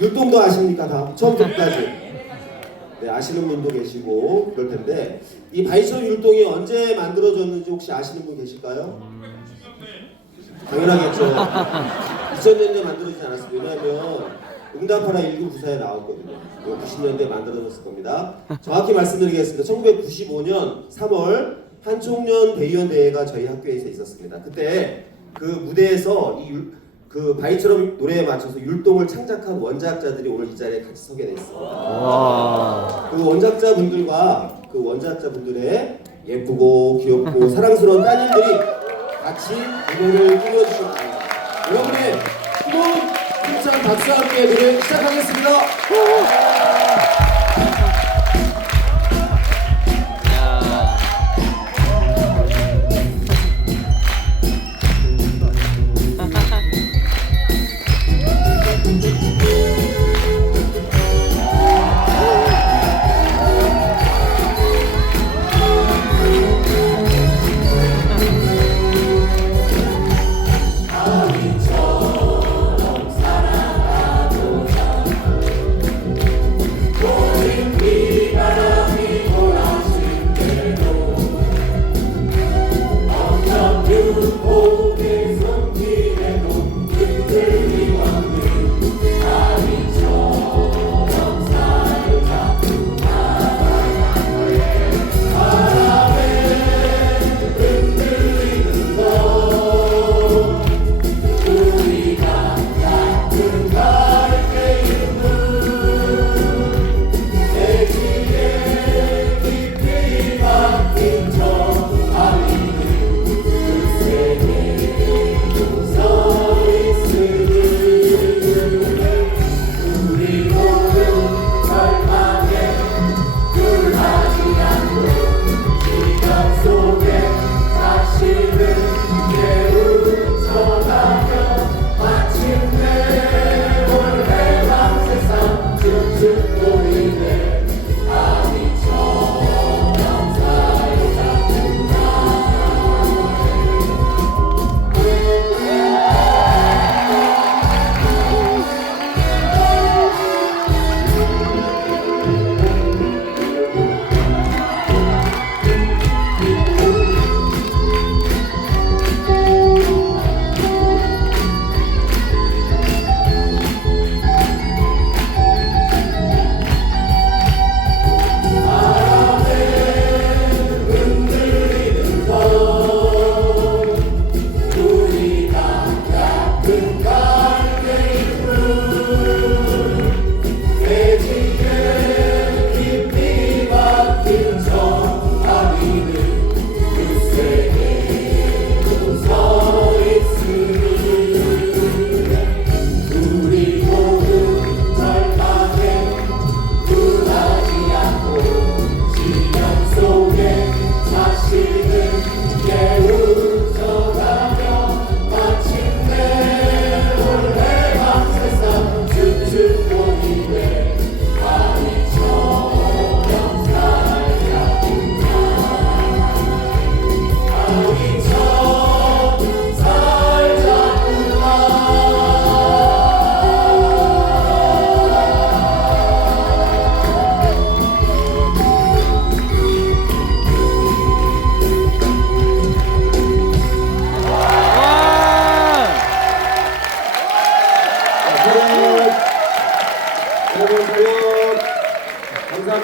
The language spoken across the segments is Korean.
율동도 아십니까 다 처음부터 끝까지 네, 아시는 분도 계시고 그럴 텐데 이 바이처럼 율동이 언제 만들어졌는지 혹시 아시는 분 계실까요? 당연하겠죠. 2000년대 만들어지지 않았습니다. 왜냐하면 응답하라 1994에 나왔거든요. 90년대 만들어졌을 겁니다. 정확히 말씀드리겠습니다. 1995년 3월 한총련 대의원 대회가 저희 학교에서 있었습니다. 그때 그 무대에서 이 율- 그 바이처럼 노래에 맞춰서 율동을 창작한 원작자들이 오늘 이 자리에 같이 서게 됐습니다. 와. 그 원작자 분들과 그 원작자 분들의 예쁘고 귀엽고 사랑스러운 따님들이 같이 무대를 꾸며주셨습니다. 여러분의 뜨거운 힘찬 박수와 함께 노래 시작하겠습니다.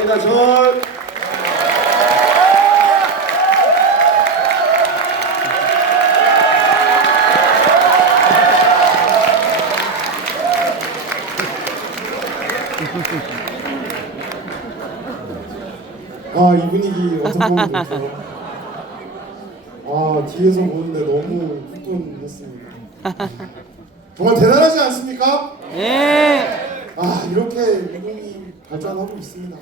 감사합니다. 절. 아, 이 분위기 어떻게 보면 좋죠? 아, 뒤에서 보는데 너무 후끈했습니다. 정말 대단하지 않습니까? 예. 아, 이렇게 운동이 발전하고 있습니다.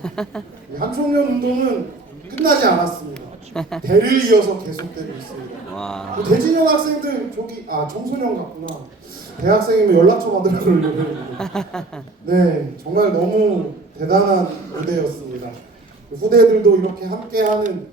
이 한총련 운동은 끝나지 않았습니다. 대를 이어서 계속되고 있습니다. 와. 그 대진형 학생들 저기 아 청소년 같구나. 대학생이면 연락처 만들어 놓으려고 네, 정말 너무 대단한 무대였습니다. 후대들도 이렇게 함께하는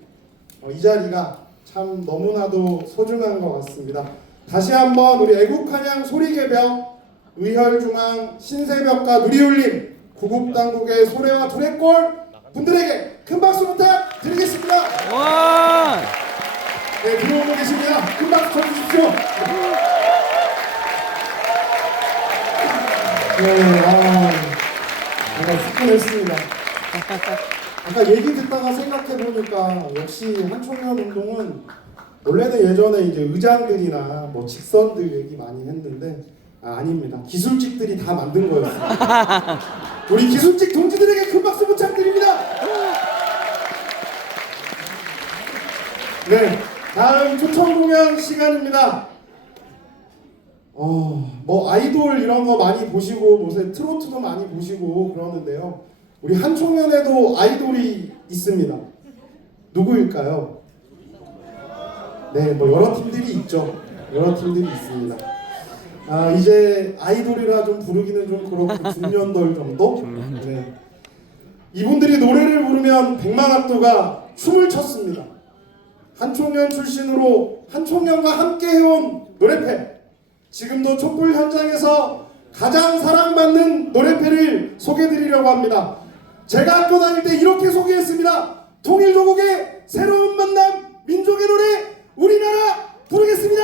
어, 이 자리가 참 너무나도 소중한 것 같습니다. 다시 한번 우리 애국한양 소리개벽 의혈중앙 신새벽과 누리울림 구급 당국의 소래와 두레골 분들에게 큰 박수 부탁드리겠습니다. 와! 네, 들어오고 계십니다. 큰 박수 쳐주십시오. 네, 아, 정말 후끈했습니다. 아까 얘기 듣다가 생각해 보니까 역시 한총련 운동은 원래는 예전에 이제 의장들이나 뭐 직선들 얘기 많이 했는데 아, 아닙니다. 기술직들이 다 만든 거였습니다. 우리 기술직 동지들에게 큰 박수 부탁드립니다. 네, 다음 초청 공연 시간입니다. 어, 뭐 아이돌 이런 거 많이 보시고 요새 트로트도 많이 보시고 그러는데요. 우리 한총련에도 아이돌이 있습니다. 누구일까요? 네, 뭐 여러 팀들이 있죠. 여러 팀들이 있습니다. 아 이제 아이돌이라 좀 부르기는 좀 그렇고 중년돌 정도. 네. 이분들이 노래를 부르면 백만학도가 춤을 췄습니다. 한총련 출신으로 한총련과 함께 해온 노래패. 지금도 촛불 현장에서 가장 사랑받는 노래패를 소개해드리려고 합니다. 제가 학교 다닐 때 이렇게 소개했습니다. 통일조국의 새로운 만남 민족의 노래 우리나라 부르겠습니다.